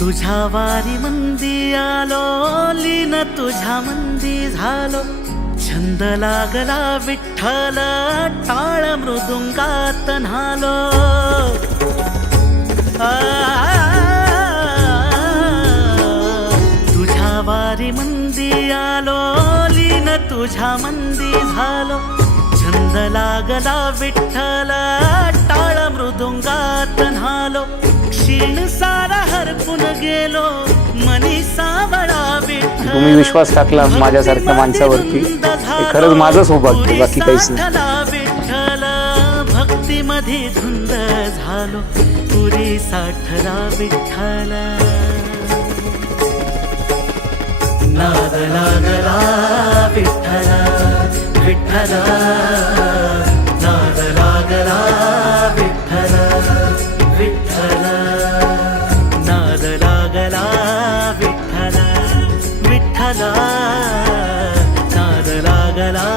तुझ्या वारी मंदी आलो, लीन तुझ्या मंदी झालो. छंद लागला विठ्ठल, टाळ मृदुंगात न्हालो. तुझ्या वारी मंदी आलो, लीन तुझ्या मंदी झालो. छंद लागला विठ्ठल, टाळ मृदुंगात न्हालो. क्षीण सारा हरपून गेलो, मनी सावळा विठ्ठल. तुम्ही विश्वास टाकला माझ्यासारख्या माणसावरती, हे खरंच माझं सौभाग्य, बाकी काहीच नाही. विठ्ठल भक्तीमध्ये धुंद झालो, पुरी साठला विठ्ठल. नाद लागला विठ्ठल विठ्ठल, नाद लागला विठ्ठल विठ्ठल, नाद लागला विठ्ठल विठ्ठल, नाद लागला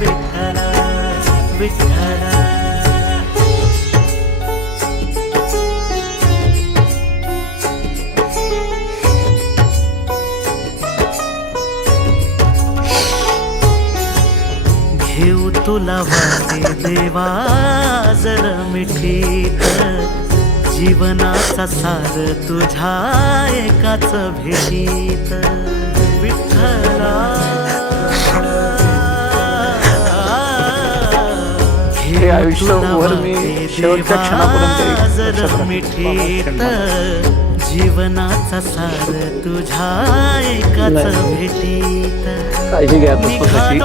विठ्ठल विठ्ठल. घेऊ तुला वाटे देवा जर मिठीत, जीवनाचा सार तुझ्या एकाच भेटीत. विठ्ठला हे आयुष्यभर मी शेवटच्या क्षणापर्यंत जर मिठीत, जीवनाचा सार तुझ्या एकाच भेटीत. काळजी घ्या स्वतःची.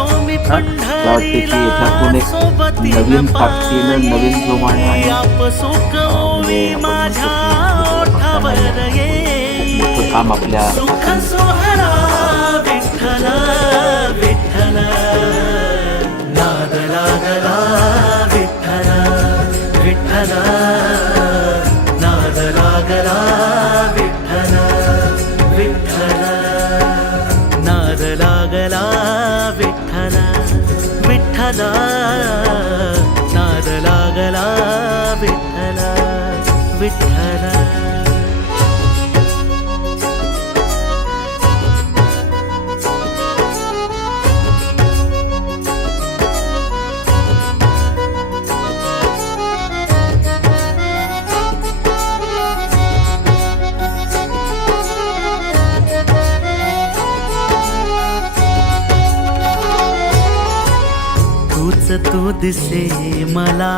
मला वाटते की याच्यातून एक नवीन ताकदीनं नवीन जोमाने मोठं काम आपल्या विठ्ठल विठ्ठल, नाद लागला विठ्ठल विठ्ठल, नाद लागला विठ्ठल विठ्ठल, नाद लागला विठ्ठल विठ्ठल, नाद लागला विठ्ठल विठ्ठल. तू दिसे मला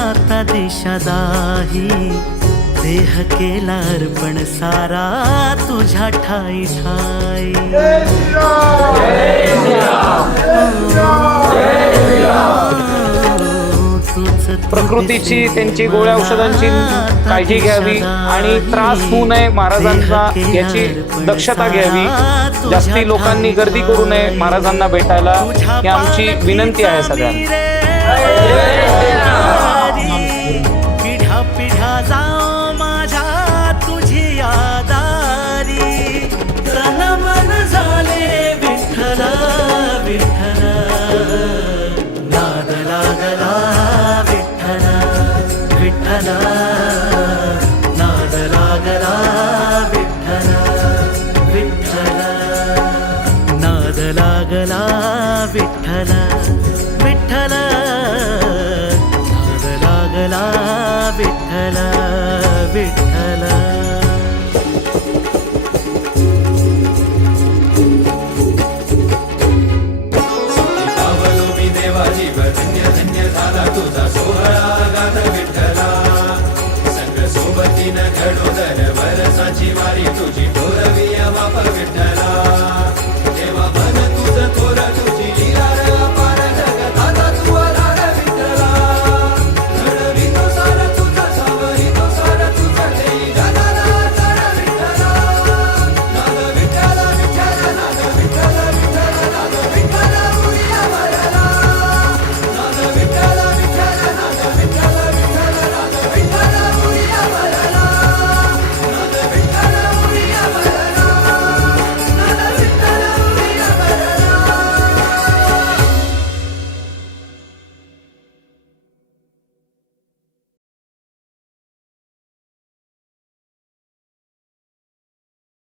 आता दिशा दाही, देह केला अर्पण सारा तुझ्या ठाई ठाई. प्रकृतीची, त्यांची गोळ्या औषधांची काळजी घ्यावी आणि त्रास होऊ नये महाराजांचा याची दक्षता घ्यावी. जास्ती लोकांनी गर्दी करू नये महाराजांना भेटायला, ही आमची विनंती आहे सगळ्यांना. पिढ्या पिढ्या जाओ माझ्या तुझी यादारी, तन मन झाले विठ्ठल विठ्ठल, नाद लागला विठ्ठल विठ्ठल, नाद लागला विठ्ठल विठ्ठल, नाद लागला विठ्ठल विठ्ठल, नाद लागला विठ्ठल.